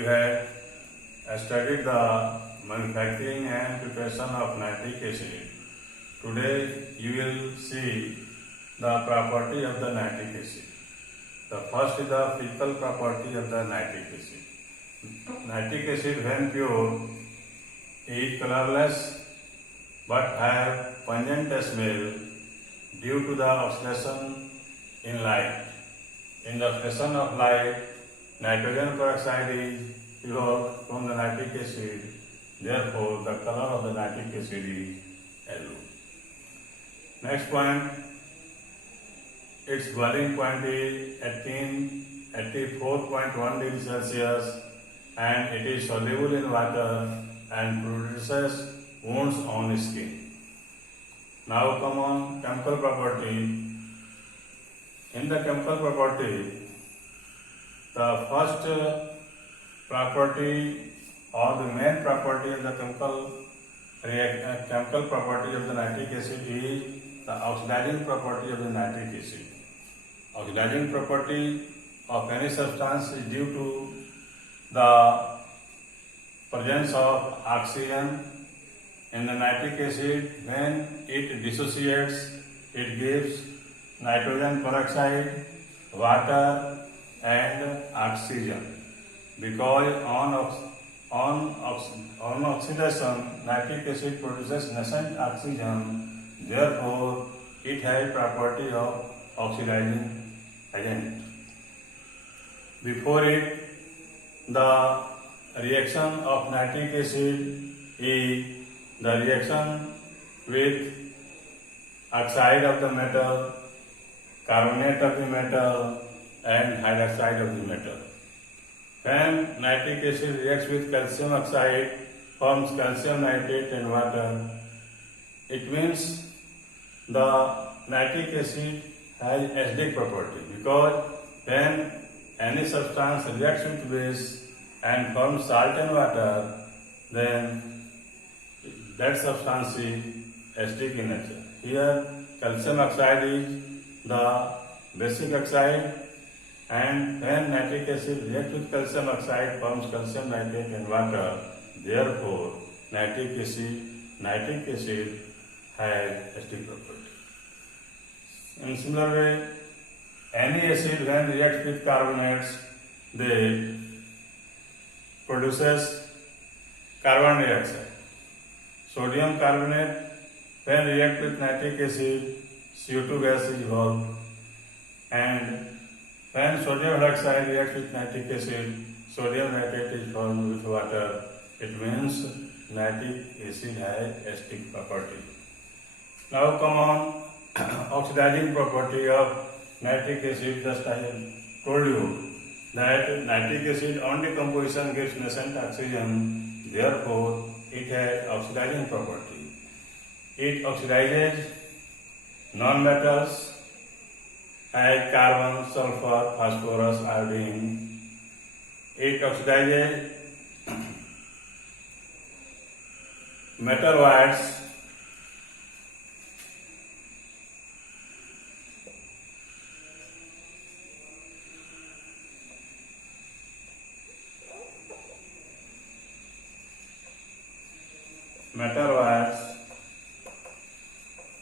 you had studied the manufacturing and preparation of nitric acid. Today you will see the property of the nitric acid. The first is the physical property of the nitric acid. Nitric acid when pure is colorless but have pungent smell due to the oxidation in light. In the oxidation of light, nitrogen peroxide is evolved from the nitric acid. Therefore, the color of the nitric acid is yellow. Next point, its boiling point is 84.1 degrees Celsius and it is soluble in water and produces wounds on skin. Now come on chemical property. In the chemical property, the first property or the main property of the chemical property of the nitric acid is the oxidizing property of the nitric acid. Oxidizing property of any substance is due to the presence of oxygen in the nitric acid. When it dissociates, it gives nitrogen peroxide, water and oxygen. Because on oxidation, nitric acid produces nascent oxygen. Therefore, it has property of oxidizing agent. Before it, the reaction of nitric acid is the reaction with oxide of the metal, carbonate of the metal and hydroxide of the metal. When nitric acid reacts with calcium oxide, forms calcium nitrate and water, it means the nitric acid has acidic property, because when any substance reacts with base and forms salt and water, then that substance is acidic in nature. Here calcium oxide is the basic oxide, and when nitric acid reacts with calcium oxide, forms calcium nitrate and water. Therefore, nitric acid has acidic property. In similar way, any acid when reacts with carbonates, they produces carbon dioxide. Sodium carbonate when react with nitric acid, CO2 gas is evolved, and when sodium hydroxide reacts with nitric acid, sodium nitrate is formed with water. It means nitric acid has acidic property. Now come on oxidizing property of nitric acid. Just I have told you that nitric acid on decomposition gives nascent oxygen. Therefore, it has oxidizing property. It oxidizes non-metals like carbon, sulfur, phosphorus, iodine. It oxidizes metal wires,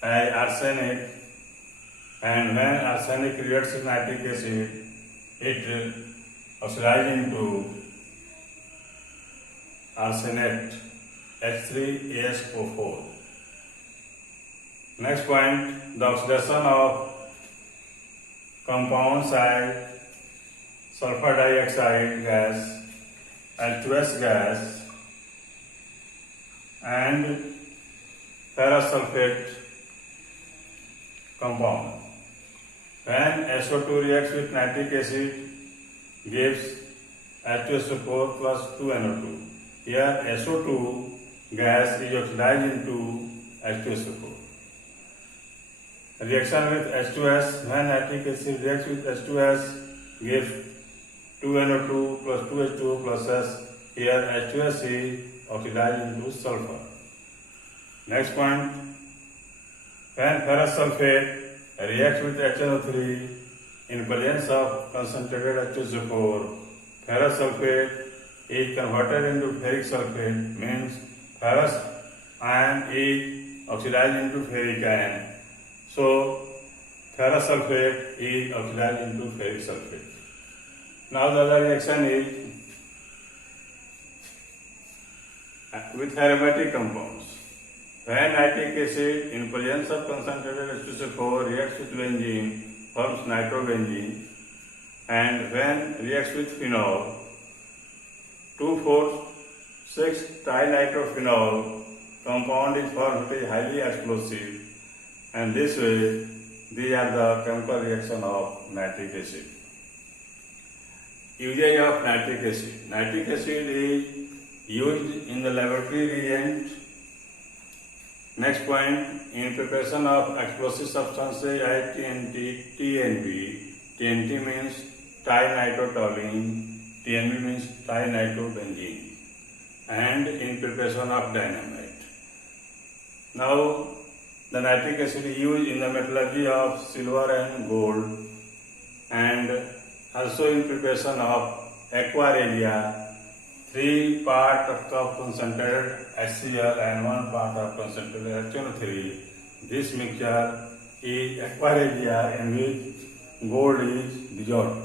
like arsenic, and when arsenic reacts with nitric acid, it oxidizes into arsenate, H3AsO4. Next point, the oxidation of compounds like sulfur dioxide gas, H2S gas, and ferrous sulfate compound. When SO2 reacts with nitric acid, gives H2SO4 plus 2NO2. Here SO2 gas is oxidized into H2SO4. Reaction with H2S, when nitric acid reacts with H2S, gives 2NO2 plus 2H2O plus S. Here H2S is oxidized into sulfur. Next point, when ferrous sulfate reacts with HNO3 in presence of concentrated H2SO4, ferrous sulfate is converted into ferric sulfate, means ferrous ion is oxidized into ferric ion. So ferrous sulfate is oxidized into ferric sulfate. Now the other reaction is with aromatic compounds. When nitric acid in presence of concentrated H2SO4 reacts with benzene, forms nitrobenzene, and when reacts with phenol, 2,4,6-trinitrophenol compound is formed, which is highly explosive, and this way these are the chemical reaction of nitric acid. Usage of nitric acid. Nitric acid is used in the laboratory reagent. Next point, in preparation of explosive substances like TNT, TNB. TNT means trinitrotoluene, TNB means trinitrobenzene, and in preparation of dynamite. Now, the nitric acid is used in the metallurgy of silver and gold, and also in preparation of aquarelia, 3 parts of concentrated HCl and 1 part of concentrated HNO3. This mixture is aquarelia in which gold is dissolved.